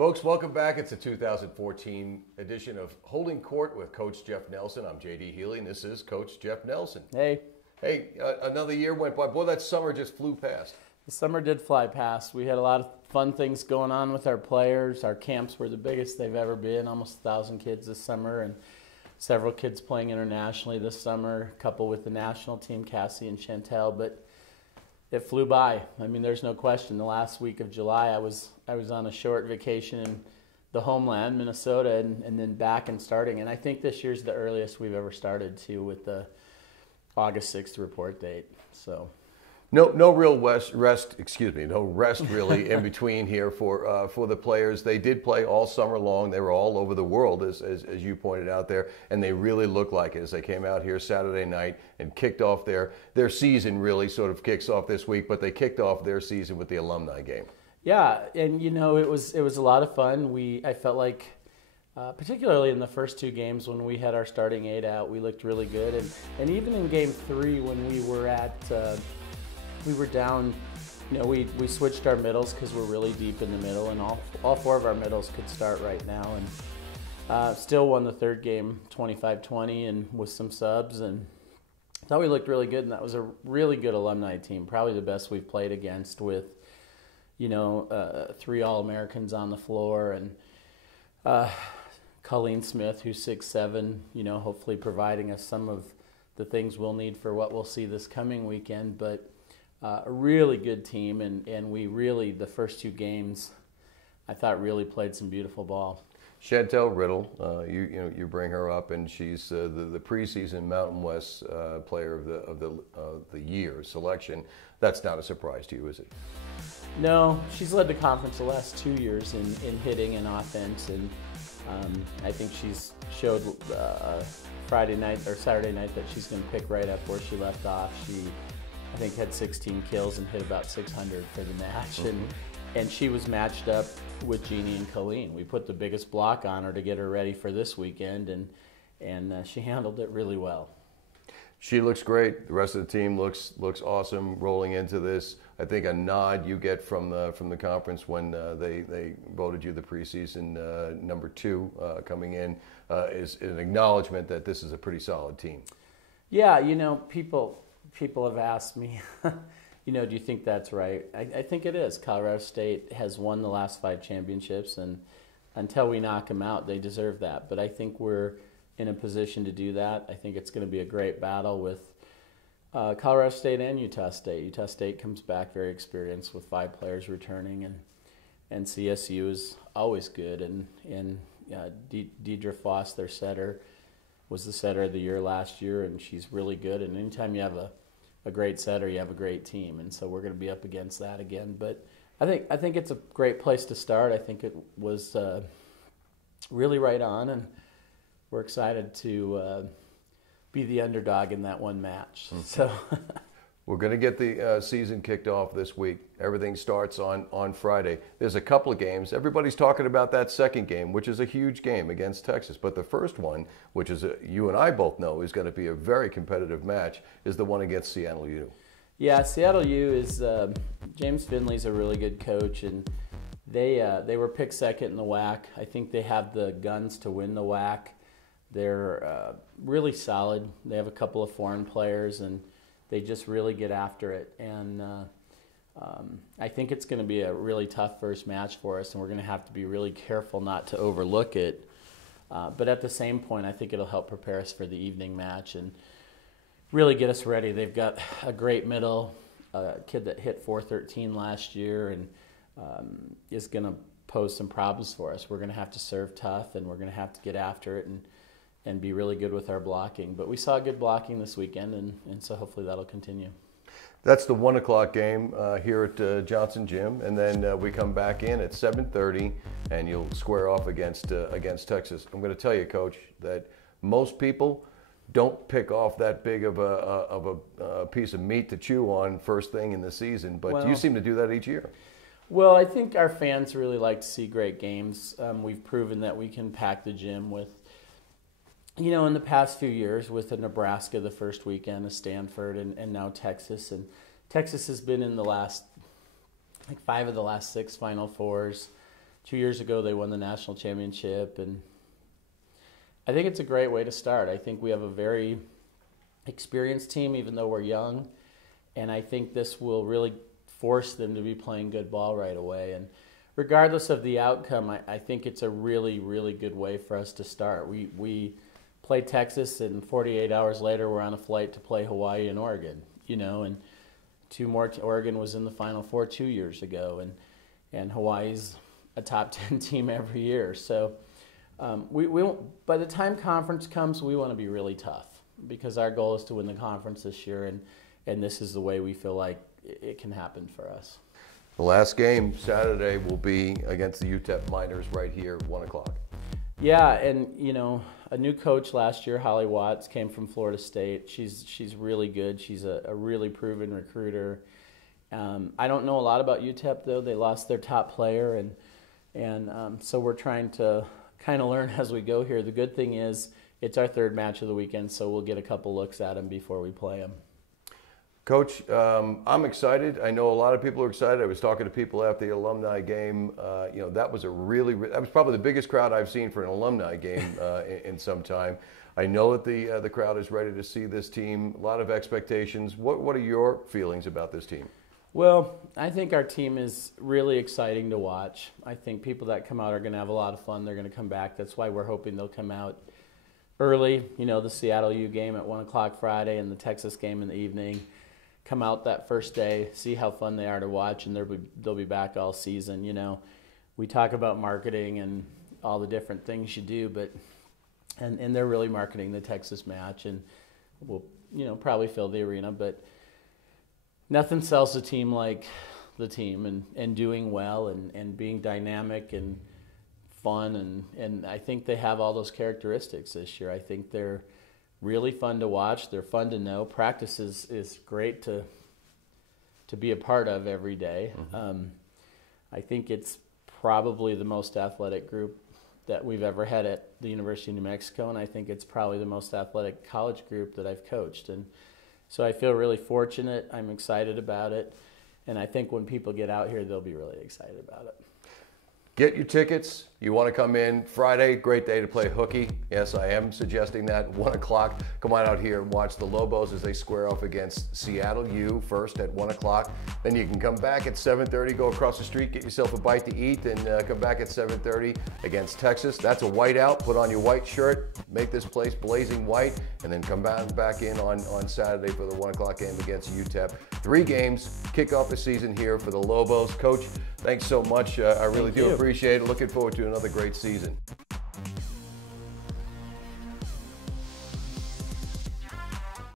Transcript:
Folks, welcome back. It's the 2014 edition of Holding Court with Coach Jeff Nelson. I'm J.D. Healy, and this is Coach Jeff Nelson. Hey. Hey, another year went by. Boy, that summer just flew past. The summer did fly past. We had a lot of fun things going on with our players. Our camps were the biggest they've ever been, almost 1,000 kids this summer, and several kids playing internationally this summer, a couple with the national team, Cassie and Chantel, but it flew by. I mean, there's no question. The last week of July, I was on a short vacation in the homeland, Minnesota, and then back and starting. And I think this year's the earliest we've ever started, too, with the August 6th report date. So no real rest really in between here for the players. They did play all summer long. They were all over the world, as you pointed out there, and they really looked like it as they came out here Saturday night and kicked off their season. Really sort of kicks off this week, but they kicked off their season with the alumni game. Yeah, and you know, it was a lot of fun. I felt like, particularly in the first two games when we had our starting 8 out, we looked really good, and even in game 3 when we were down, you know, we switched our middles because we're really deep in the middle, and all 4 of our middles could start right now, and still won the third game 25-20 and with some subs, and I thought we looked really good, and that was a really good alumni team, probably the best we've played against, with, you know, 3 All-Americans on the floor, and Colleen Smith, who's 6'7", you know, hopefully providing us some of the things we'll need for what we'll see this coming weekend, but a really good team, and we really, the first 2 games, I thought really played some beautiful ball. Chantel Riddle, you bring her up, and she's the preseason Mountain West player of the year selection. That's not a surprise to you, is it? No, she's led the conference the last 2 years in hitting and offense, and I think she's showed Friday night or Saturday night that she's going to pick right up where she left off. She, I think, had 16 kills and hit about 600 for the match, and she was matched up with Jeannie and Colleen. We put the biggest block on her to get her ready for this weekend, and she handled it really well. She looks great. The rest of the team looks awesome rolling into this. I think a nod you get from the conference when they voted you the preseason number 2 coming in is an acknowledgement that this is a pretty solid team. Yeah, you know, people have asked me, you know, do you think that's right? I think it is. Colorado State has won the last 5 championships, and until we knock them out, they deserve that. But I think we're in a position to do that. I think it's going to be a great battle with Colorado State and Utah State. Utah State comes back very experienced with 5 players returning, and CSU is always good. And Deidre Foss, their setter, was the setter of the year last year, and she's really good. And anytime you have a great setter, you have a great team. And so we're going to be up against that again. But I think it's a great place to start. I think it was really right on, and we're excited to be the underdog in that one match. So we're going to get the season kicked off this week. Everything starts on Friday. There's a couple of games. Everybody's talking about that second game, which is a huge game against Texas. But the first one, which is you and I both know is going to be a very competitive match, is the one against Seattle U. Yeah, Seattle U is James Finley's a really good coach, and they were picked second in the WAC. I think they have the guns to win the WAC. They're really solid. They have a couple of foreign players, and they just really get after it. And I think it's going to be a really tough first match for us, and we're going to have to be really careful not to overlook it. But at the same point, I think it'll help prepare us for the evening match and really get us ready. They've got a great middle, a kid that hit 413 last year, and is going to pose some problems for us. We're going to have to serve tough, and we're going to have to get after it and be really good with our blocking. But we saw good blocking this weekend, and so hopefully that'll continue. That's the 1 o'clock game here at Johnson Gym, and then we come back in at 7:30, and you'll square off against Texas. I'm going to tell you, Coach, that most people don't pick off that big of a piece of meat to chew on first thing in the season, but you seem to do that each year. Well, I think our fans really like to see great games. We've proven that we can pack the gym with, you know, in the past few years with Nebraska the first weekend, a Stanford, and now Texas. And Texas has been in the last, like 5 of the last 6 Final Fours. 2 years ago they won the national championship, and I think it's a great way to start. I think we have a very experienced team, even though we're young, and I think this will really force them to be playing good ball right away. And regardless of the outcome, I think it's a really, really good way for us to start. We play Texas, and 48 hours later we're on a flight to play Hawaii and Oregon, and two more. Oregon was in the Final Four 2 years ago, and Hawaii's a top 10 team every year. So we by the time conference comes, we want to be really tough, because our goal is to win the conference this year, and this is the way we feel like it can happen for us. The last game Saturday will be against the UTEP Miners right here, 1 o'clock. Yeah, and a new coach last year, Holly Watts, came from Florida State. She's really good. She's a really proven recruiter. I don't know a lot about UTEP though. They lost their top player, and so we're trying to kind of learn as we go here. The good thing is it's our third match of the weekend, so we'll get a couple looks at them before we play them. Coach, I'm excited. I know a lot of people are excited. I was talking to people after the alumni game. That was that was probably the biggest crowd I've seen for an alumni game in some time. I know that the crowd is ready to see this team. A lot of expectations. What are your feelings about this team? Well, I think our team is really exciting to watch. I think people that come out are going to have a lot of fun. They're going to come back. That's why we're hoping they'll come out early. The Seattle U game at 1 o'clock Friday and the Texas game in the evening. Come out that first day, see how fun they are to watch, and they'll be back all season. We talk about marketing and all the different things you do, but and they're really marketing the Texas match, and we'll probably fill the arena, but nothing sells a team like the team and doing well and being dynamic and fun, and I think they have all those characteristics this year. I think they're really fun to watch. They're fun to know. Practice is great to be a part of every day. Mm-hmm. I think it's probably the most athletic group that we've ever had at the University of New Mexico, and I think it's probably the most athletic college group that I've coached. And so I feel really fortunate. I'm excited about it, and I think when people get out here, they'll be really excited about it. Get your tickets. You want to come in Friday, great day to play hooky. Yes, I am suggesting that, 1 o'clock. Come on out here and watch the Lobos as they square off against Seattle U first at 1 o'clock. Then you can come back at 7:30, go across the street, get yourself a bite to eat, and come back at 7:30 against Texas. That's a white out. Put on your white shirt, make this place blazing white, and then come back in on Saturday for the 1 o'clock game against UTEP. 3 games, kick off the season here for the Lobos. Coach, thanks so much. I really do appreciate it. Looking forward to another great season.